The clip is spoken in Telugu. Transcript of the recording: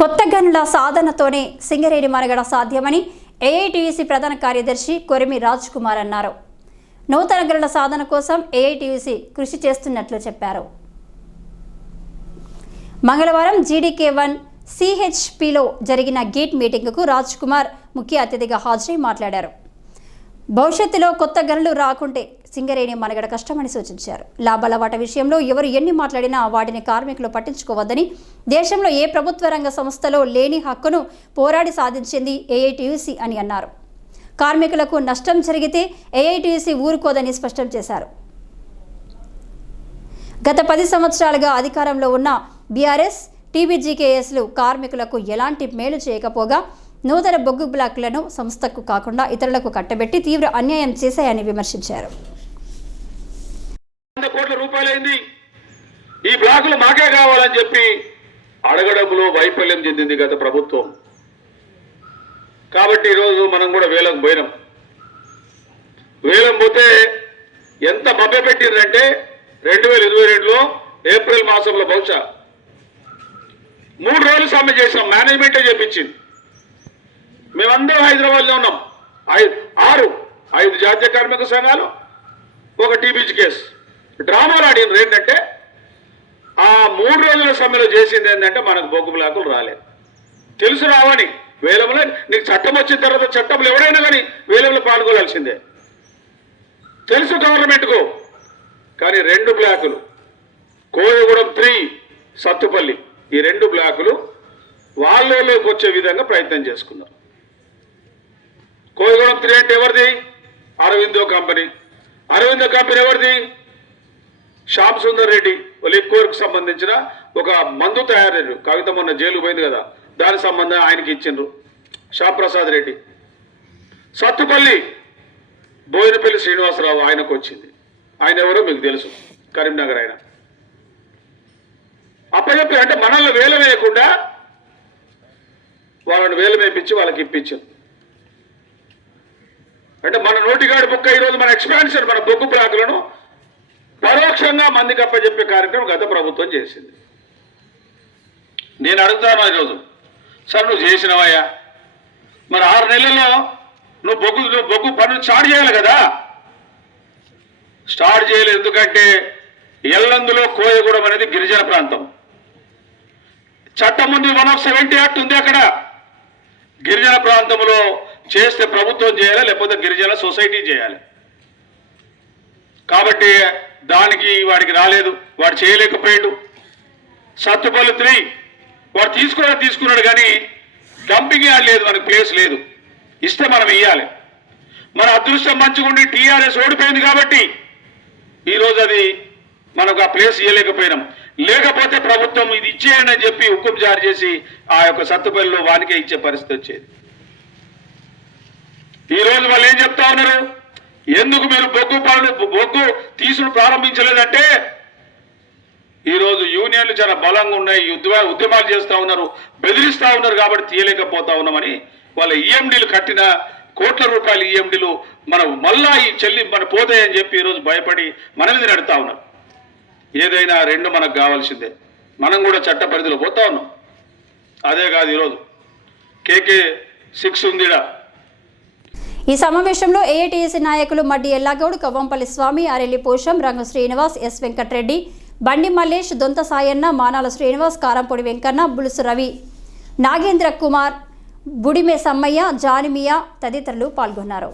కొత్త గనుల సాధనతోనే సింగరేణి మనుగడ సాధ్యమని ఏఐటీయూసీ ప్రధాన కార్యదర్శి కొరిమి రాజ్ కుమార్ అన్నారు. నూతన గనుల సాధన కోసం ఏఐటీయూసీ కృషి చేస్తున్నట్లు చెప్పారు. మంగళవారం జీడీకే1 సిహెచ్పిలో జరిగిన గేట్ మీటింగుకు రాజ్ కుమార్ ముఖ్య అతిథిగా హాజరై మాట్లాడారు. భవిష్యత్తులో కొత్త గనులు రాకుంటే సింగరేణి మనుగడ కష్టమని సూచించారు. లాభాల వాటా విషయంలో ఎవరు ఎన్ని మాట్లాడినా వాటిని కార్మికులు పట్టించుకోవద్దని, దేశంలో ఏ ప్రభుత్వ రంగ సంస్థలో లేని హక్కును పోరాడి సాధించింది ఏఐటీయూసీ అని అన్నారు. కార్మికులకు నష్టం జరిగితే ఏఐటీయూసీ ఊరుకోదని స్పష్టం చేశారు. గత 10 సంవత్సరాలుగా అధికారంలో ఉన్న బీఆర్ఎస్ టీబీజీకేఎస్లు కార్మికులకు ఎలాంటి మేలు చేయకపోగా నూతన బొగ్గు బ్లాకులను సంస్థకు కాకుండా ఇతరులకు కట్టబెట్టి తీవ్ర అన్యాయం చేశాయని విమర్శించారు. కోట్ల రూపాయలైంది, ఈ బ్లాకులు మాకే కావాలని చెప్పి అడగడంలో వైఫల్యం చెందింది గత ప్రభుత్వం. కాబట్టి ఈరోజు మనం కూడా వేలం పోయినాం. వేలం పోతే ఎంత మభ్యపెట్టిందంటే 2022లో ఏప్రిల్ మాసంలో బహుశా 3 రోజులు సమ్మె చేసాం. మేనేజ్మెంటే చెప్పించింది. మేమందరం హైదరాబాద్లో ఉన్నాం. 5 జాతీయ కార్మిక సంఘాలు, ఒక టీబీజీ కేసు డ్రామాలు ఆడిన ఏంటంటే ఆ 3 రోజుల సమ్మెలో చేసింది ఏంటంటే మనకు బొగ్గు బ్లాకులు రాలేదు. తెలుసు రావని వేలంలో నీకు చట్టం వచ్చిన తర్వాత చట్టంలో ఎవరైనా కానీ వేలంలో పాల్గొనాల్సిందే తెలుసు గవర్నమెంట్కు. కానీ 2 బ్లాకులు కోయగూడెం 3 సత్తుపల్లి ఈ 2 బ్లాకులు వాళ్ళలోకి వచ్చే విధంగా ప్రయత్నం చేసుకున్నారు. కోయగూడెం 3 అంటే ఎవరిది? అరవిందో కంపెనీ. అరవిందో కంపెనీ ఎవరిది? శ్యామ్ సుందర్ రెడ్డి లిక్వర్కు సంబంధించిన ఒక మందు తయారు కవిత మొన్న జైలు పోయింది కదా, దాని సంబంధం ఆయనకి ఇచ్చిండ్రు శ్యామ్ ప్రసాద్ రెడ్డి. సత్తుపల్లి బోయినపల్లి శ్రీనివాసరావు ఆయనకు వచ్చింది. ఆయన ఎవరో మీకు తెలుసు, కరీంనగర్ ఆయన. అప్పచెప్పి అంటే మనల్ని వేలం వేయకుండా వాళ్ళని వేలం వేయించి వాళ్ళకి ఇప్పించారు. అంటే మన నోటిగాడి బుక్క ఈరోజు మన ఎక్స్పాన్షన్ మన బొగ్గు బ్లాకులను పరోక్షంగా మందికి అప్పచెప్పే కార్యక్రమం గత ప్రభుత్వం చేసింది. నేను అడుగుతాను ఈరోజు, సార్ నువ్వు చేసినవయ్యా, మరి 6 నెలల్లో నువ్వు బొగ్గు పనులు స్టార్ట్ చేయాలి కదా. స్టార్ట్ చేయలేదు. ఎందుకంటే ఎల్లందులో కోయగూడెం అనేది గిరిజన ప్రాంతం. చట్టం ఉంది, 170 యాక్ట్ ఉంది. అక్కడ గిరిజన ప్రాంతంలో చేస్తే ప్రభుత్వం చేయాలి, లేకపోతే గిరిజన సొసైటీ చేయాలి. కాబట్టి దానికి వాడికి రాలేదు, వాడు చేయలేకపోయాడు. సత్తుపల్లి 3 వాడు తీసుకున్నాడు కానీ డంపింగ్ యార్డ్ లేదు, మనకు ప్లేస్ లేదు. ఇస్తే మనం ఇవ్వాలి. మన అదృష్టం మంచిగుండి టీఆర్ఎస్ ఓడిపోయింది కాబట్టి ఈరోజు అది మనకు ఆ ప్లేస్ ఇవ్వలేకపోయినాం. లేకపోతే ప్రభుత్వం ఇది ఇచ్చేయండి అని చెప్పి హుకుం జారీ చేసి ఆ యొక్క సత్తుపల్లిలో వానికే ఇచ్చే పరిస్థితి వచ్చేది. ఈరోజు వాళ్ళు ఏం చెప్తా ఉన్నారు, ఎందుకు మీరు బొగ్గు తీసుడు ప్రారంభించలేదంటే ఈరోజు యూనియన్లు చాలా బలంగా ఉన్నాయి, ఉద్యమాలు చేస్తూ ఉన్నారు, బెదిరిస్తూ ఉన్నారు కాబట్టి తీయలేకపోతా ఉన్నామని వాళ్ళ ఈఎండీలు కట్టిన కోట్ల రూపాయల ఈఎండీలు మనం మళ్ళా ఈ మన పోతాయని చెప్పి ఈరోజు భయపడి మన మీద నడుతా ఉన్నారు. ఏదైనా 2 మనకు కావాల్సిందే. మనం కూడా చట్ట పరిధిలో పోతా ఉన్నాం. అదే కాదు ఈరోజు KK6 ఉందిడా. ఈ సమావేశంలో ఏఐటీయూసీ నాయకులు మడ్డి ఎల్లాగౌడ్, కవ్వంపల్లి స్వామి, అరెల్లి పోషం, రంగు శ్రీనివాస్, ఎస్ వెంకటరెడ్డి, బండి మల్లేష్, దొంత సాయన్న, మానాల శ్రీనివాస్, కారంపొడి వెంకన్న, బులుసు రవి, నాగేంద్ర కుమార్, బుడిమే సమ్మయ్య, జానిమియా తదితరులు పాల్గొన్నారు.